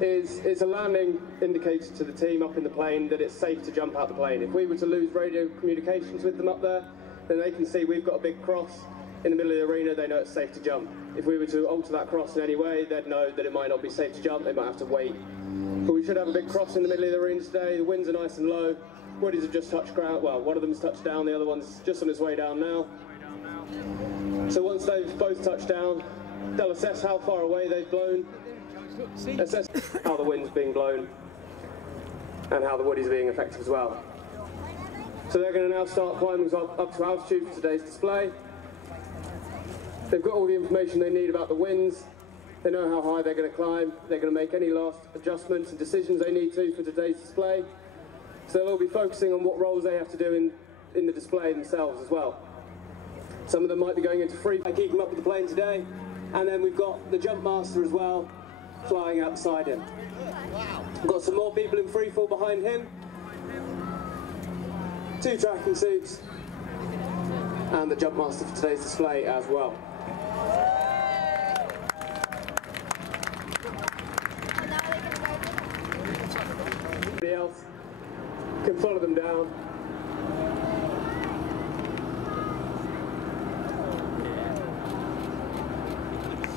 is it's a landing indicator to the team up in the plane that it's safe to jump out the plane. If we were to lose radio communications with them up there, then they can see we've got a big cross in the middle of the arena, they know it's safe to jump. If we were to alter that cross in any way, they'd know that it might not be safe to jump, they might have to wait. But we should have a big cross in the middle of the arena today, the winds are nice and low, woodies have just touched ground, well, one of them's touched down, the other one's just on its way down now. So once they've both touched down, they'll assess how far away they've blown, assess how the wind's being blown, and how the woodies are being affected as well. So they're going to now start climbing up to altitude for today's display. They've got all the information they need about the winds, they know how high they're going to climb, they're going to make any last adjustments and decisions they need to for today's display. So they'll all be focusing on what roles they have to do in the display themselves as well. Some of them might be going into free and keep them up with the plane today, and then we've got the jump master as well, flying outside him. We've got some more people in free fall behind him, 2 tracking suits, and the jump master for today's display as well. Everybody else can follow them down.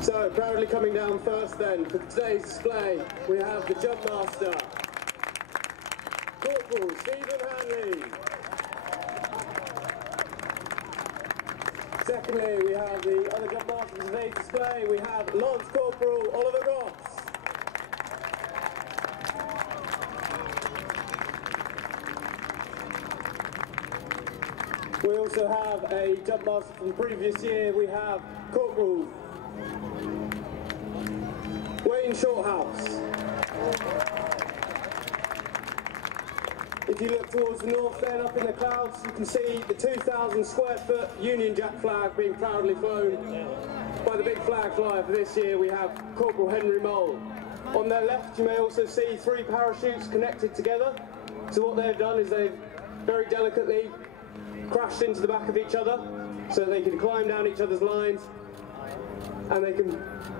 So, proudly coming down first then, for today's display, we have the jump master, Corporal Stephen Hanley. Secondly, we have the other jump master for today's display, we have Lance Corporal Oliver Ross. We also have a jump master from the previous year, we have Corporal Wayne Shorthouse. If you look towards the north then, up in the clouds, you can see the 2,000 square foot Union Jack flag being proudly flown by the big flag flyer for this year. We have Corporal Henry Mole. On their left you may also see 3 parachutes connected together. So what they've done is they've very delicately crashed into the back of each other so that they can climb down each other's lines, and they can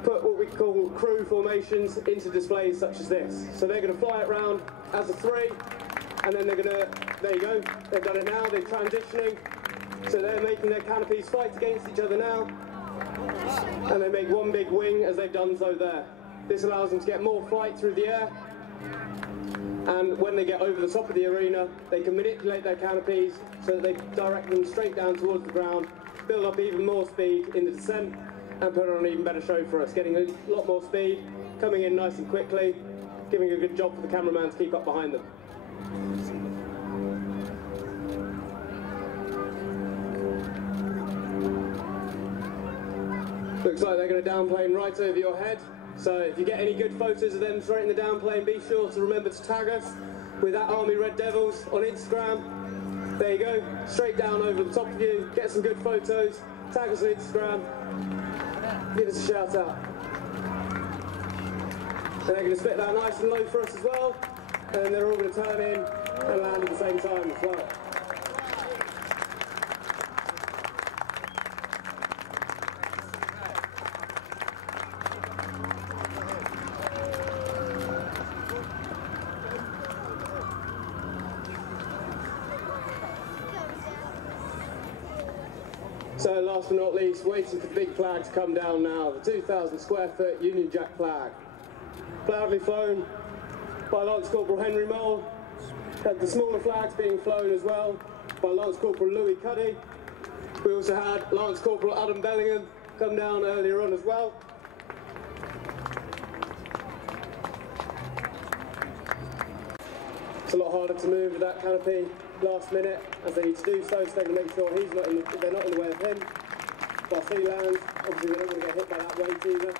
put what we call crew formations into displays such as this. So they're going to fly it round as a 3, and then they're going to, there you go, they've done it now, they're transitioning, so they're making their canopies fight against each other now, and they make one big wing as they've done so there. This allows them to get more flight through the air, and when they get over the top of the arena, they can manipulate their canopies so that they direct them straight down towards the ground, build up even more speed in the descent, and put on an even better show for us, getting a lot more speed, coming in nice and quickly, giving a good job for the cameraman to keep up behind them. Looks like they're going to downplane right over your head, so if you get any good photos of them straight in the downplane, be sure to remember to tag us with that Army Red Devils on Instagram. There you go, straight down over the top of you, get some good photos, tag us on Instagram, give us a shout out. And they're going to split that nice and low for us as well, and they're all going to turn in and land at the same time as well. So last but not least, waiting for the big flag to come down now, the 2,000 square foot Union Jack flag. Proudly flown by Lance Corporal Henry Mole. Had the smaller flags being flown as well by Lance Corporal Louis Cuddy. We also had Lance Corporal Adam Bellingham come down earlier on as well. It's a lot harder to move with that canopy last minute as they need to do so they're going to make sure they're not in the way of him. Whilst he lands, obviously they're not going to get hit by that weight either.